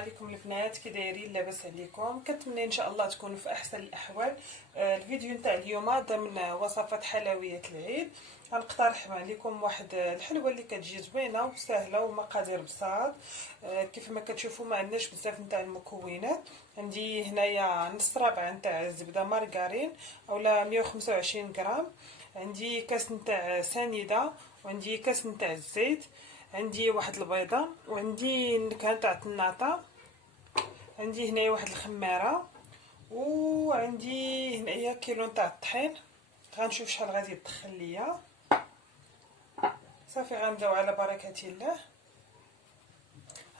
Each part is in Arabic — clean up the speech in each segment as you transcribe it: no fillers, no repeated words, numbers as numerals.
عليكم البنات، كي دايرين؟ لاباس عليكم؟ كنتمنى ان شاء الله تكونوا في احسن الاحوال. الفيديو نتاع اليوم ضمن وصفات حلويات العيد. غنقترح عليكم واحد الحلوه اللي كتجي زوينه وسهله ومقادير بساط. كيف ما كتشوفوا ما عندناش بزاف نتاع المكونات. عندي هنايا نص ربعه نتاع الزبده مارغرين اولا 125 غرام. عندي كاس نتاع سنيده، وعندي كاس نتاع الزيت، عندي واحد البيضه، وعندي نكهه تاع الناطا، عندي هنايا واحد الخماره، وعندي هنايا كيلو تاع الطحين. غنشوف شحال غادي يدخل ليا. صافي غنبداو على بركه الله.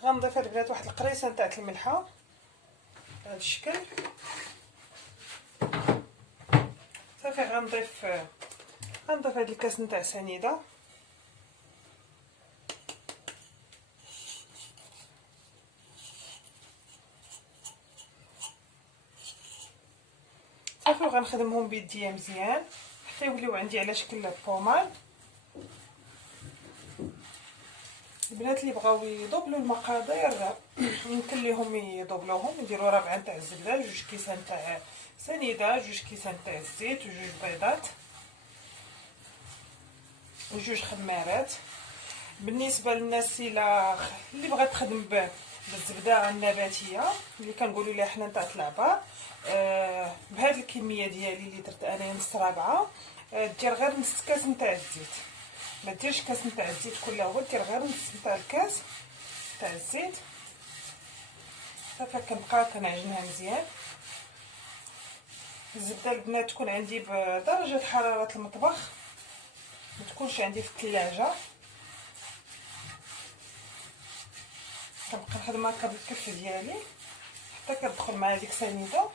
غنضيف البنات واحد القريصه نتاع الملحه بهذا الشكل. صافي غنضيف هاد الكاس نتاع سنيده. صافي وغنخدمهم بيديا مزيان حتى يوليو عندي على شكل بومال. البنات اللي بغاو يدوبلوا المقادير يمكن ليهم يدوبلوهم، يديروا ربعه نتاع الزبده، جوج كيسان تاع سنيده، جوج كيسان تاع الزيت، وجوج بيضات، وجوج خمارات. بالنسبه للناس اللي بغات تخدم بالزبده النباتيه اللي كنقولوا ليها حنا نتاع العبار، بهذه الكميه ديالي اللي درت انا نص ربعه، دير غير نص كاس نتاع الزيت. ما ديرش كاس نتاع الزيت كله، هو دير غير نص نتاع الكاس تاع الزيت. صافي كنبقى كنعجنها مزيان. الزبده البنات تكون عندي بدرجه حراره المطبخ، ما تكونش عندي في الثلاجه. كنبقى نخدم هكا بالكف ديالي حتى كتدخل مع ديك سنيده.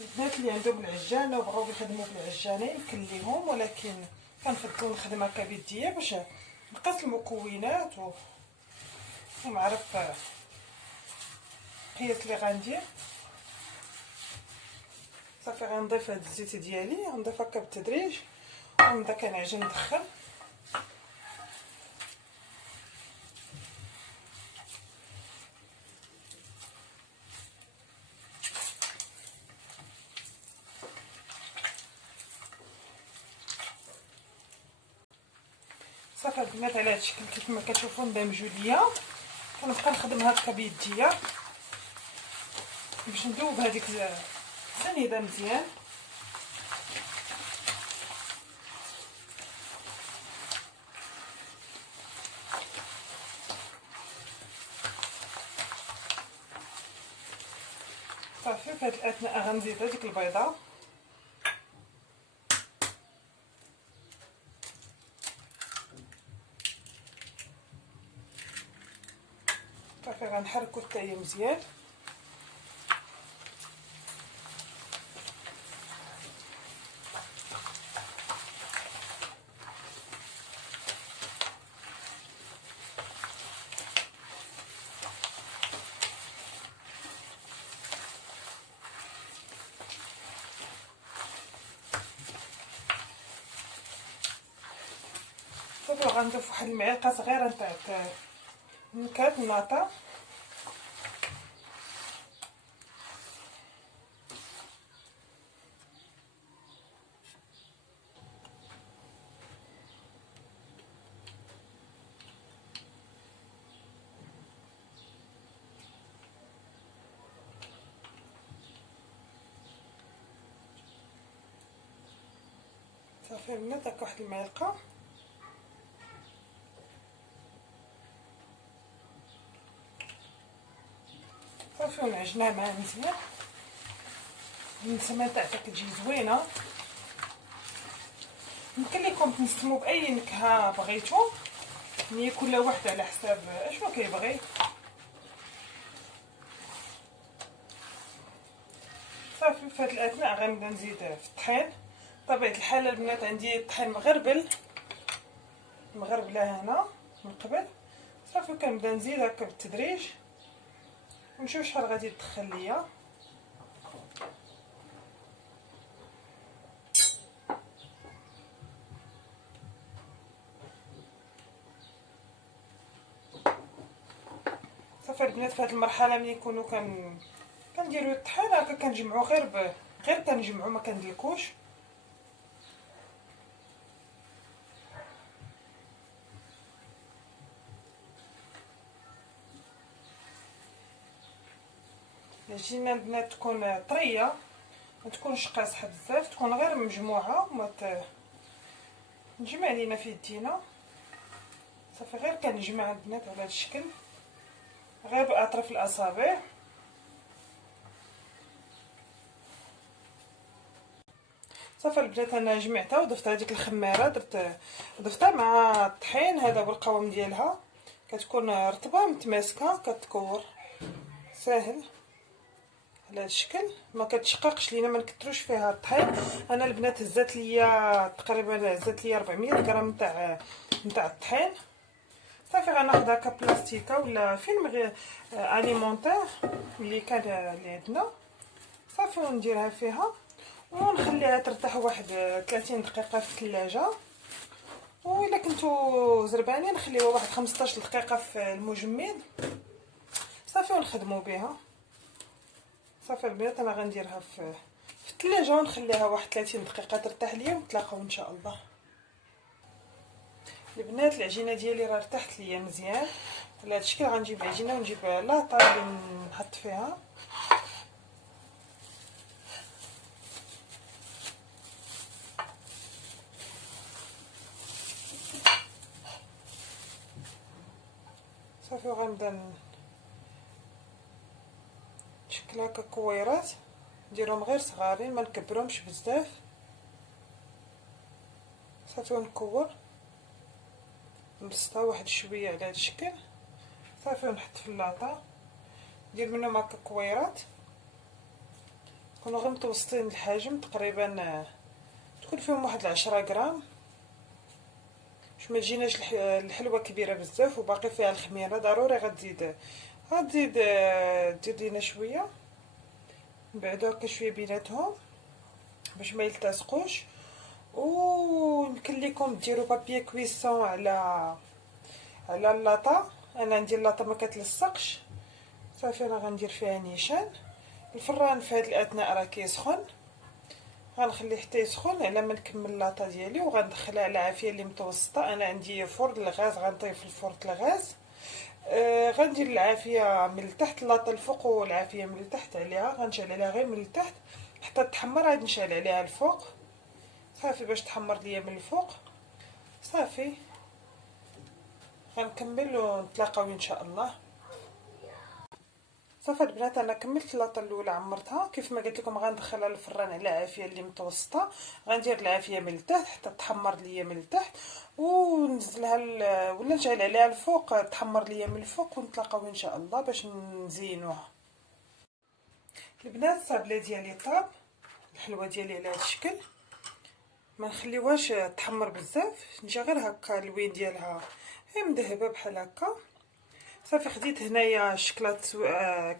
البنات اللي عندهم العجانه وبغاو يخدموا بالعجانه يمكن ليهم، ولكن كنفضل نخدم هكا بيديا باش نقص المكونات ونعرف القياس اللي غندير. صافي غنضيف هاد الزيت ديالي، غنضيف هكا بالتدريج ونبدا كنعجن ندخل. صافي البنات على هاد الشكل كيف ما كتشوفوا ندمجوا ليا. كنبقى نخدم هكا بيديا باش ندوب هذيك السنيده مزيان. صافي في هاد الاثناء غنزيد هذيك البيضه. صافي غنحركو حتى هي مزيان. صافي غنضيف واحد المعلقه صغيره نتاع نكهه الناطا. صافي البنات هكا واحد المعلقه. صافي ونعجنها معاه مزيان. النسمه تاعها كتجي زوينه. يمكن لكم تنسموا باي نكهه بغيتو، يعني كل واحد على حساب اشنو كيبغي. صافي في هاد الاثناء غنبدا نزيد في الطحين. بطبيعه الحال البنات عندي الطحين مغربله هنا من قبل. صافي كنبدا نزيد هكا بالتدريج ونشوف شحال غادي يدخل ليا. صافي البنات في هذه المرحله ملي يكونوا كنديروا الطحين هكا كنجمعوا غير كنجمعوا ما كندلكوش. العجينه البنات تكون طريه، ما تكونش قاصحه بزاف، تكون غير مجموعه نجمع لينا في يدينا. صافي غير كنجمع البنات على هذا الشكل غير باطراف الاصابع. صافي البنات انا جمعتها وضفتها لديك الخماره، ضفتها مع الطحين. هذا هو القوام ديالها، كتكون رطبه متماسكه كتكور ساهل على هذا الشكل، ما كتشققش لينا، ما نكثروش فيها الطحين. انا البنات هزات ليا تقريبا 400 غرام نتاع الطحين. صافي غناخذ هكا بلاستيكه ولا فيلم غير اليمونتير اللي عندنا. صافي ونديرها فيها ونخليها ترتاح واحد 30 دقيقه في الثلاجه، وإلا كنتو زربانين نخليوها واحد 15 دقيقه في المجمد. صافي ونخدموا بها. صافي البنات انا غنديرها في الثلاجه ونخليها واحد 30 دقيقه ترتاح ليا، ونتلاقاو ان شاء الله. البنات العجينه ديالي راه ارتاحت ليا مزيان على هذا الشكل. غنجيب العجينه ونجيب لاطه اللي نحط فيها. صافي وغنبدا نشكل هكا كويرات، نديرهم غير صغارين ما نكبرهمش بزاف. صافي ونكور نبسطها واحد شويه على هذا الشكل. صافي ونحط في اللاطه، ندير منهم هكا كويرات يكونوا غير متوسطين الحجم، تقريبا تكون فيهم واحد 10 غرام باش ما تجيناش الحلوه كبيره بزاف وباقي فيها الخميره. ضروري غتزيد دير لينا شويه، نبعدو هكا شويه بيناتهم باش ما يلتصقوش. ويمكن لكم ديروا بابي كويسون على اللاطه. انا ندير اللاطه ما كتلصقش. صافي انا غندير فيها نيشان. الفران في هذا الاثناء راه كيسخن، غنخليه حتى يسخن على ما نكمل اللاطه ديالي وغندخلها على عافيه اللي متوسطه. انا عندي فرن الغاز، غنطيب في الفرن الغاز. غندير العافيه من التحت، اللاطه الفوق والعافيه من التحت عليها. غنشعل عليها غير من التحت حتى تحمر، عاد نشعل عليها الفوق. صافي باش تحمر ليا من الفوق. صافي غنكمل ونتلاقاو ان شاء الله. صافي البنات انا كملت اللاطه الاولى عمرتها كيف ما قلت لكم. غندخلها للفران على عافيه اللي متوسطه. غندير العافيه من التحت حتى تحمر ليا من التحت، وننزلها ولا نشعل عليها الفوق تحمر ليا من الفوق، ونتلاقاو ان شاء الله باش نزينوها. البنات الصابله ديالي طاب، الحلوه ديالي على هذا الشكل، ما نخليوهاش تحمر بزاف، نجي غير هكا الوين ديالها هي مذهبه بحال هكا. صافي خديت هنايا الشكلاط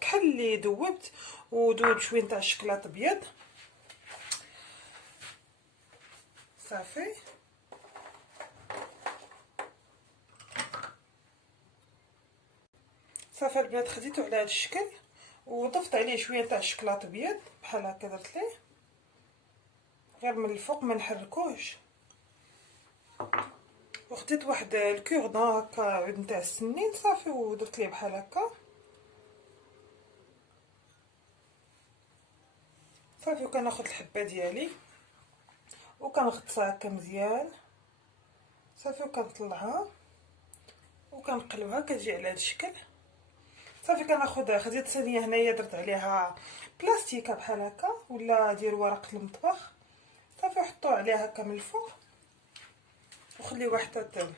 كحل اللي ذوبت، وذوب شويه تاع الشكلاط ابيض. صافي صافي البنات خديته على هذا الشكل وضفت عليه شويه تاع الشكلاط ابيض بحال هكا، درت ليه غير من الفوق ما نحركوش. وخديت واحد الكوردون هكا عود نتاع السنين، صافي ودرت ليه بحال هكا. صافي وكناخذ الحبه ديالي وكنغطسها هكا مزيان. صافي وكنطلعها وكنقلبها كتجي على هذا الشكل. صافي كناخذ خديت صينيه هنايا درت عليها بلاستيكه بحال هكا ولا ديال ورق المطبخ. صافي وحطوه عليها هكا من الفوق وخليوه حتى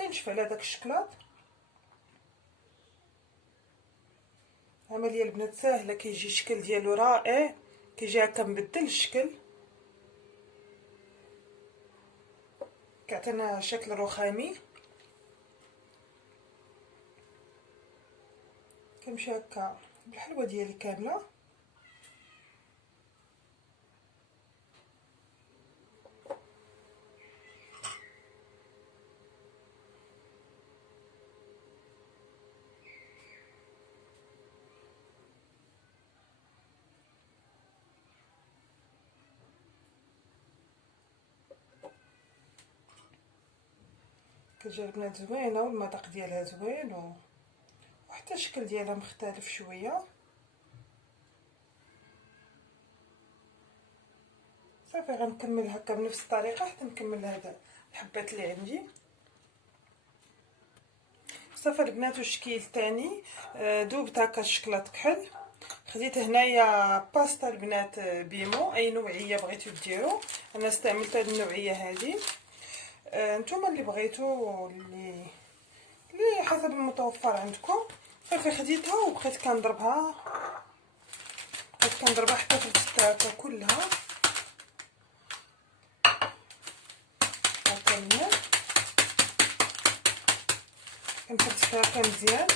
ينشف على داك الشكلاط. عمليه البنات ساهله، كيجي الشكل ديالو رائع، كيجي هكا مبدل الشكل، كيعطينا شكل رخامي. كنمشي هكا بالحلوه ديالي كامله. كتجي البنات زوينه والمذاق ديالها زوين وحتى الشكل ديالها مختلف شويه. صافي غنكمل هكا بنفس الطريقه حتى نكمل هذا الحبات اللي عندي. صافي البنات والشكل الثاني دوبت هكا الشكلاط كحل. خديت هنايا باستا البنات بيمو، اي نوعيه بغيتو ديروا، انا استعملت هذه النوعيه هذه. نتوما اللي بغيتو اللي حسب المتوفر عندكم. صافي خديتها وبقيت كنضربها حتى فرتها كلها هكا البنات، كنفرتها هكا مزيان.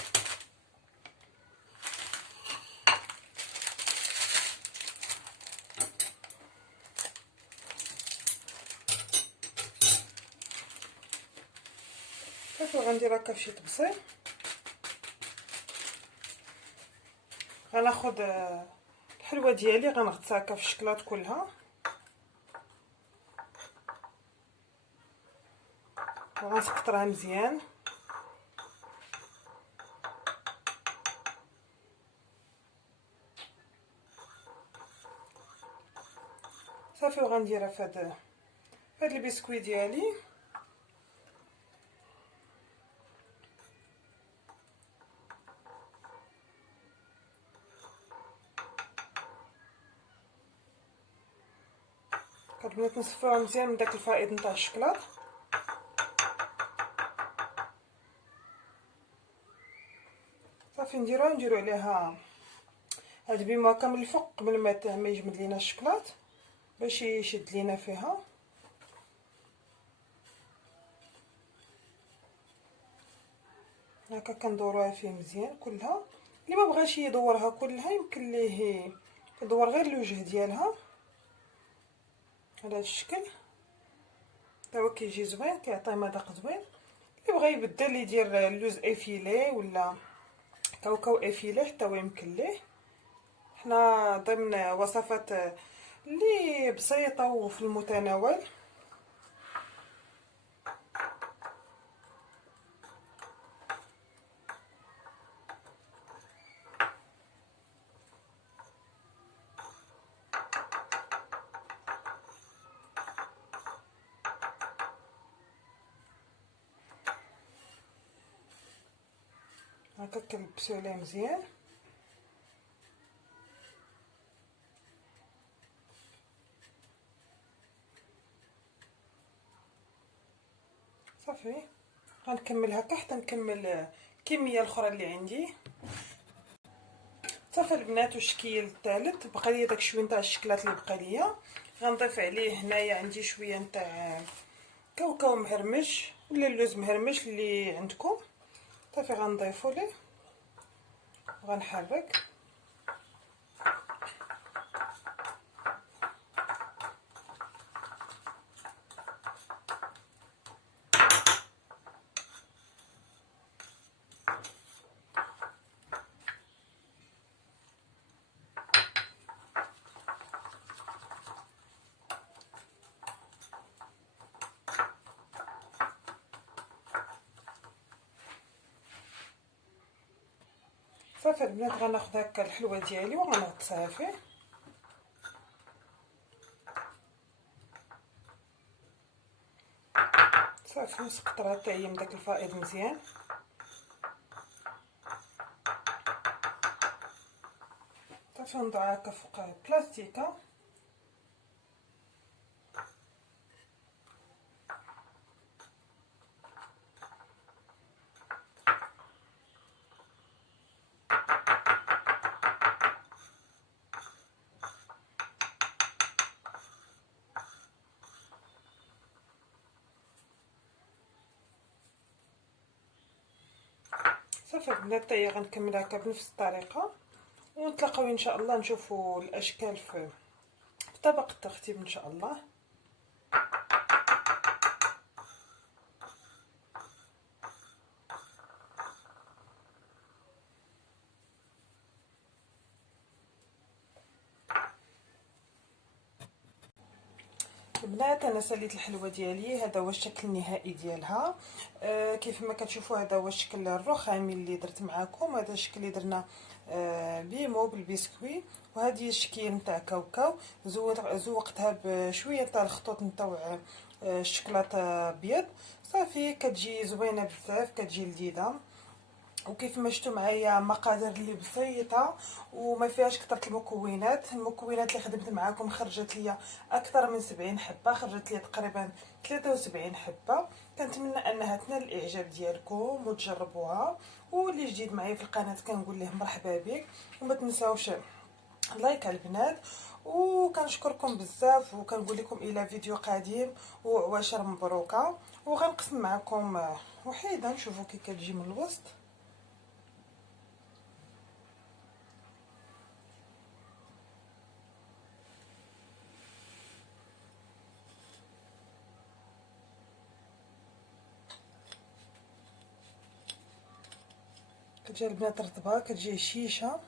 صافي غندير هكا فشي طبسيل. غناخد الحلوه ديالي غنغطسها هكا في الشكلاط كلها وغنسقطرها مزيان. صافي وغنديرها في هاد البسكويت ديالي. كنبغيو نصفيوها مزيان من داك الفائض نتاع الشكلاط. صافي نديرو عليها هاد البيمو هكا من الفوق قبل ما يجمد لينا الشكلاط باش يشد لينا فيها. هكا كندوروها فيه مزيان كلها. اللي ما بغاش يدورها كلها يمكن ليه يدور غير الوجه ديالها على هذا الشكل، حتى هو كيجي زوين كيعطي مذاق زوين. اللي بغى يبدل يدير اللوز افيلي ولا كاوكاو افيلي حتى هو يمكن ليه. حنا ضمن وصفات اللي بسيطه وفي المتناول. هكا كنلبسو عليه مزيان. صافي غنكمل هكا حتى نكمل الكميه الاخرى اللي عندي. صافي البنات والشكل الثالث بقى لي داك شويه نتاع الشكلاط اللي بقى ليا. غنضيف عليه هنايا عندي شويه نتاع كاوكاو مهرمش ولا اللوز مهرمش اللي عندكم. صافي غنضيفو ليه وغنحرك. صافي البنات غناخد هكا الحلوه ديالي وغنغطسها فيه. صافي نسقطرها حتى هي من داك الفائض مزيان. صافي نضعها هكا فوق بلاستيكه. صافي البنات حتى هي غنكمل هكا بنفس الطريقه ونتلاقاو ان شاء الله نشوفوا الاشكال في طبق التختيم ان شاء الله. البنات انا ساليت الحلوه ديالي، هذا هو الشكل النهائي ديالها. كيف ما كتشوفوا هذا هو الشكل الرخامي اللي درت معاكم. هذا الشكل اللي درنا بيمو بالبسكوي، وهذه هي الشكل نتاع كاوكاو. زوقتها بشويه تاع الخطوط نتاع الشوكولاته ابيض. صافي كتجي زوينه بزاف، كتجي لذيذه. وكيف ما شفتوا معايا مقادير اللي بسيطه وما فيهاش كثره المكونات اللي خدمت معاكم خرجت ليا اكثر من 70 حبه، خرجت ليا تقريبا 73 حبه. كنتمنى انها تنال الاعجاب ديالكم وتجربوها. واللي جديد معايا في القناه كنقول له مرحبا بك، وما تنساوش لايك على البنات. وكنشكركم بزاف، وكنقول لكم الى فيديو قادم وعواشر مبروكه. وغنقسم معكم وحيده نشوفوا كي كتجي من الوسط. كتجي البنات رطبه، كتجي هشيشه.